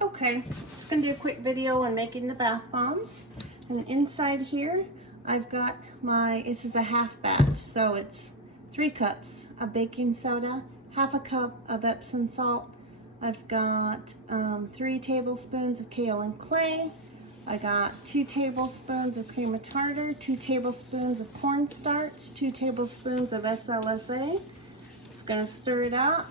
Okay, just gonna do a quick video on making the bath bombs. And inside here, I've got this is a half batch, so it's 3 cups of baking soda, half a cup of Epsom salt. I've got 3 tablespoons of kaolin clay. I got 2 tablespoons of cream of tartar, 2 tablespoons of cornstarch, 2 tablespoons of SLSA. Just gonna stir it up.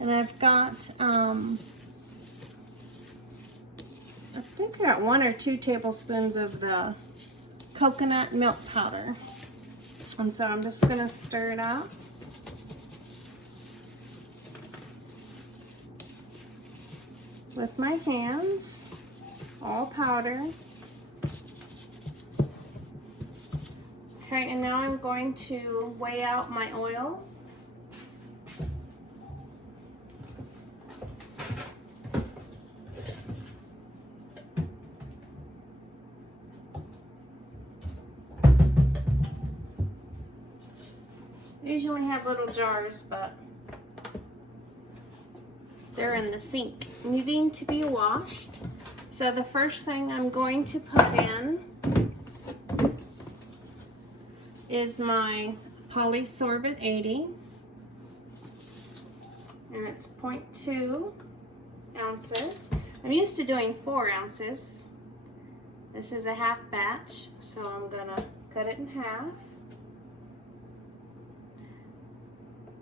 And I've got, I think I got 1 or 2 tablespoons of the coconut milk powder. And so I'm just gonna stir it up. With my hands, all powdered. Okay, and now I'm going to weigh out my oils. I usually have little jars, but they're in the sink, needing to be washed. So the first thing I'm going to put in is my polysorbate 80, and it's 0.2 ounces. I'm used to doing 4 ounces. This is a half batch, so I'm gonna cut it in half.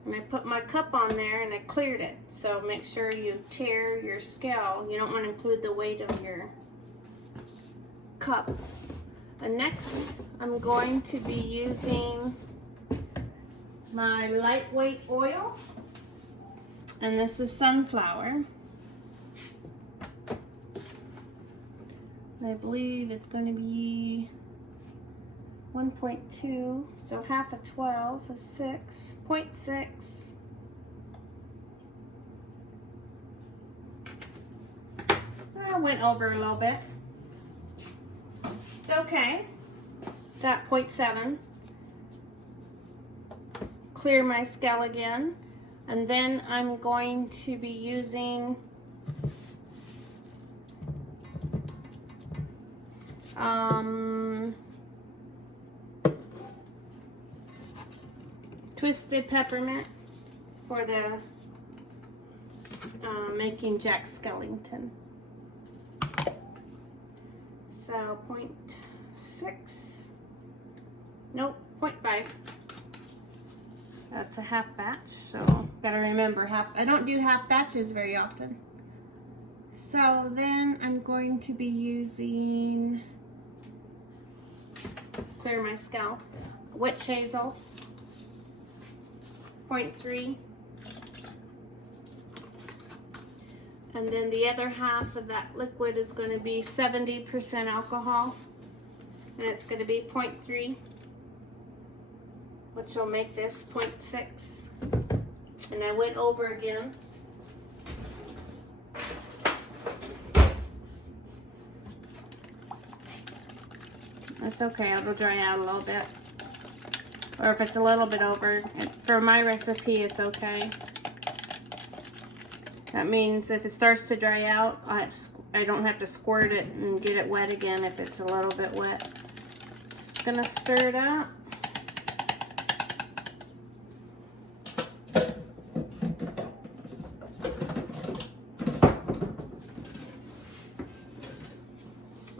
And I put my cup on there and I cleared it. So make sure you tear your scale. You don't want to include the weight of your cup. And next, I'm going to be using my lightweight oil. And this is sunflower. I believe it's going to be 1.2, so half of 12 is 6.6. I went over a little bit. It's okay. It's at 0.7. Clear my scale again, and then I'm going to be using twisted peppermint for the making Jack Skellington. So 0.6, nope, 0.5. That's a half batch, so gotta remember I don't do half batches very often. So then I'm going to be using, clear my scalp, witch hazel, 0.3, and then the other half of that liquid is going to be 70% alcohol, and it's going to be 0.3, which will make this 0.6. And I went over again. That's okay, it'll dry out a little bit. Or if it's a little bit over, for my recipe, it's okay. That means if it starts to dry out, I don't have to squirt it and get it wet again if it's a little bit wet. Just gonna stir it up.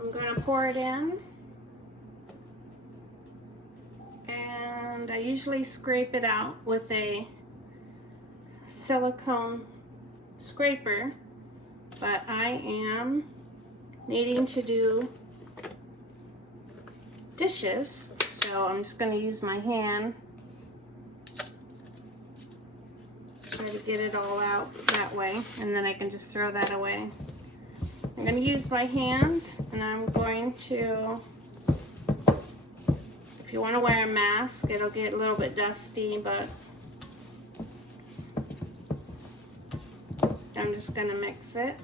I'm gonna pour it in. And I usually scrape it out with a silicone scraper, but I am needing to do dishes, so I'm just going to use my hand, try to get it all out that way, and then I can just throw that away. I'm going to use my hands, and I'm going to, if you want to wear a mask, it'll get a little bit dusty, but I'm just going to mix it.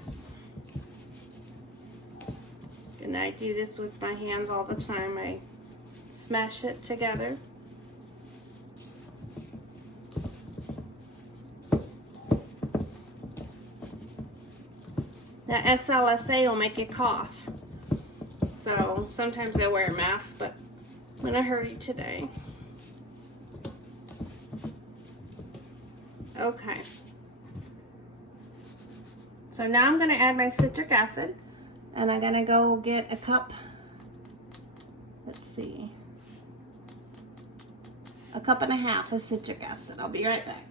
And I do this with my hands all the time. I smash it together. That SLSA will make you cough. So sometimes I wear a mask, but I'm in a hurry today. Okay. So now I'm going to add my citric acid, and I'm going to go get a cup. Let's see. A cup and a half of citric acid. I'll be right back.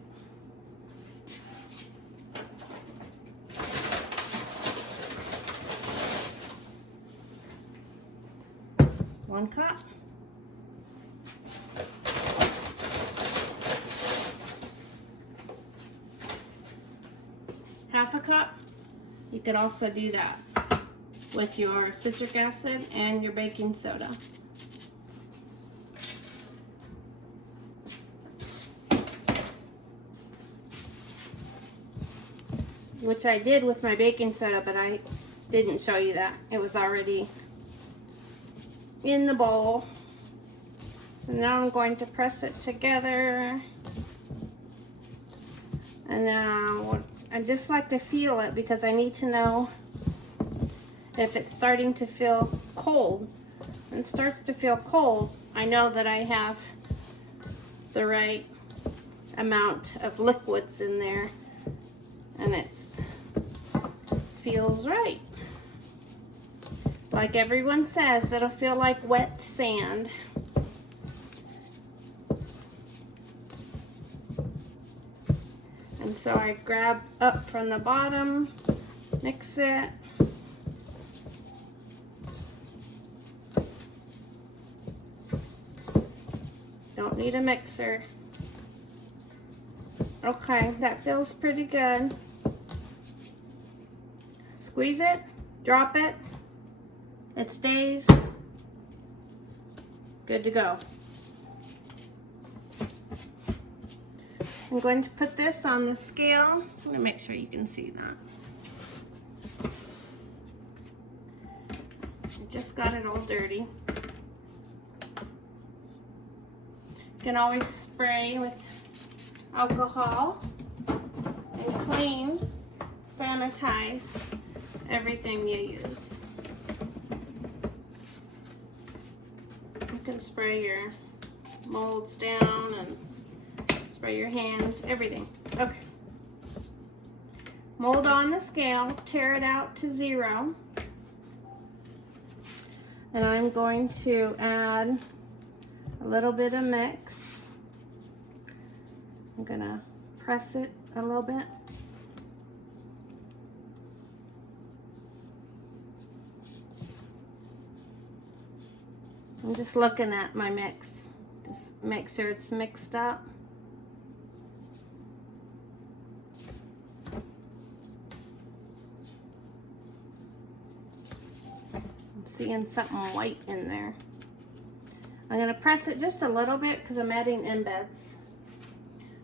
One cup. Half a cup. You could also do that with your citric acid and your baking soda. Which I did with my baking soda, but I didn't show you that. It was already in the bowl. So now I'm going to press it together. And now I just like to feel it because I need to know if it's starting to feel cold. When it starts to feel cold, I know that I have the right amount of liquids in there, and it feels right. Like everyone says, it'll feel like wet sand. And so I grab up from the bottom, mix it. Don't need a mixer. Okay, that feels pretty good. Squeeze it, drop it. It stays good to go. I'm going to put this on the scale. I'm going to make sure you can see that. I just got it all dirty. You can always spray with alcohol and clean, sanitize everything you use. You can spray your molds down and spray your hands, everything. Okay. Mold on the scale, tear it out to 0. And I'm going to add a little bit of mix. I'm gonna press it a little bit. I'm just looking at my mix. Just make sure it's mixed up. I'm seeing something white in there. I'm going to press it just a little bit because I'm adding embeds.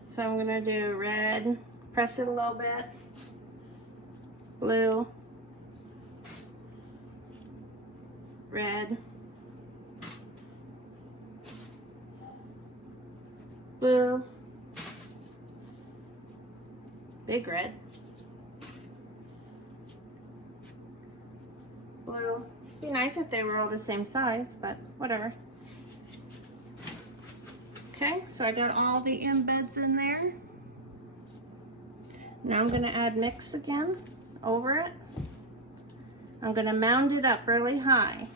So I'm going to do red, press it a little bit, blue, red, blue, big red, blue. Be nice if they were all the same size, but whatever. Okay, so I got all the embeds in there. Now I'm going to add mix again over it. I'm going to mound it up really high.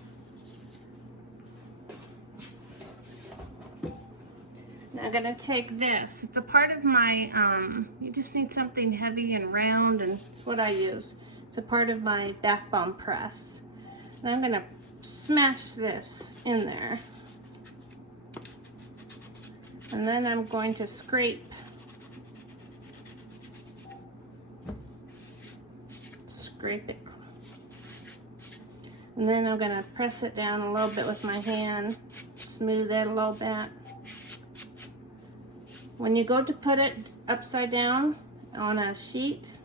Now I'm going to take this. It's a part of my, you just need something heavy and round, and it's what I use. It's a part of my bath bomb press. And I'm going to smash this in there. And then I'm going to scrape it. And then I'm going to press it down a little bit with my hand, smooth it a little bit. When you go to put it upside down on a sheet,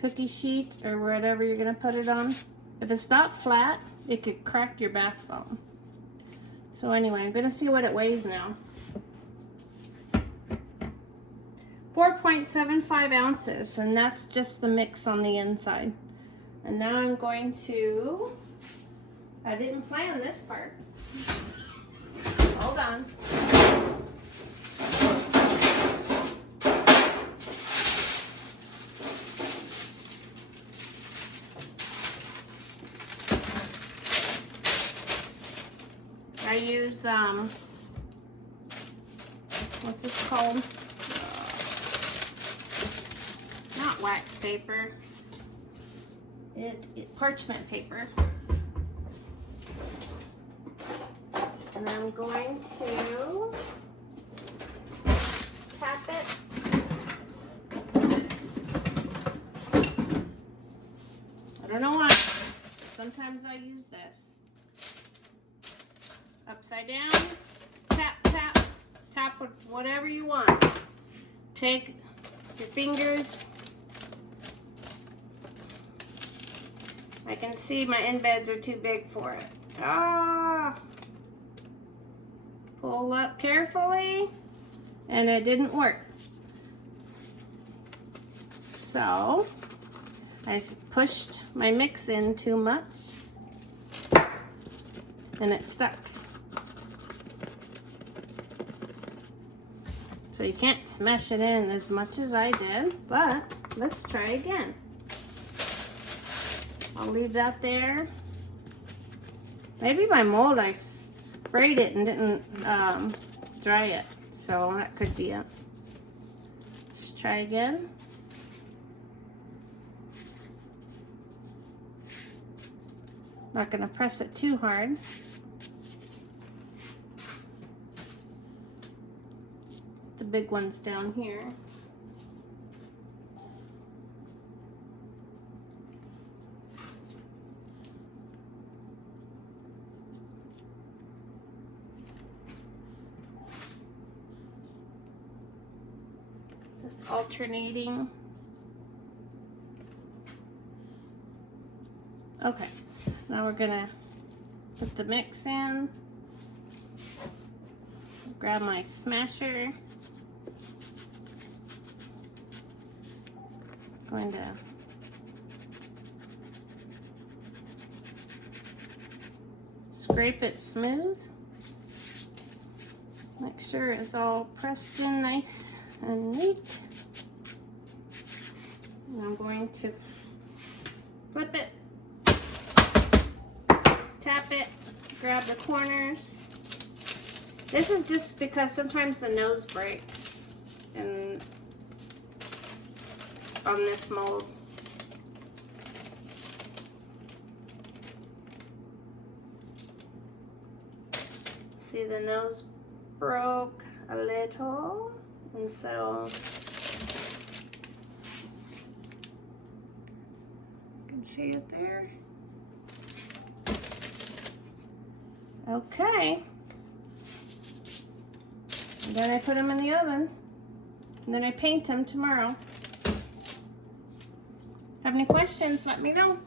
cookie sheet, or whatever you're going to put it on, if it's not flat, it could crack your bath bomb. So anyway, I'm going to see what it weighs now. 4.75 ounces, and that's just the mix on the inside. And now I'm going to, I didn't plan this part. Hold on. I use, what's this called? Not wax paper. Parchment paper. And I'm going to tap it. I don't know why. Sometimes I use this. Upside down, tap, tap, tap with whatever you want. Take your fingers. I can see my embeds are too big for it. Ah! Pull up carefully, and it didn't work. So, I pushed my mix in too much, and it stuck. So you can't smash it in as much as I did, but let's try again. I'll leave that there. Maybe my mold, I sprayed it and didn't dry it, so that could be it. Let's try again. Not gonna press it too hard. The big one's down here. Just alternating. Okay, now we're gonna put the mix in. Grab my smasher. Going to scrape it smooth. Make sure it's all pressed in nice and neat. And I'm going to flip it, tap it, grab the corners. This is just because sometimes the nose breaks and on this mold. See, the nose broke a little, and so you can see it there. Okay. And then I put them in the oven, and then I paint them tomorrow. Have any questions, let me know.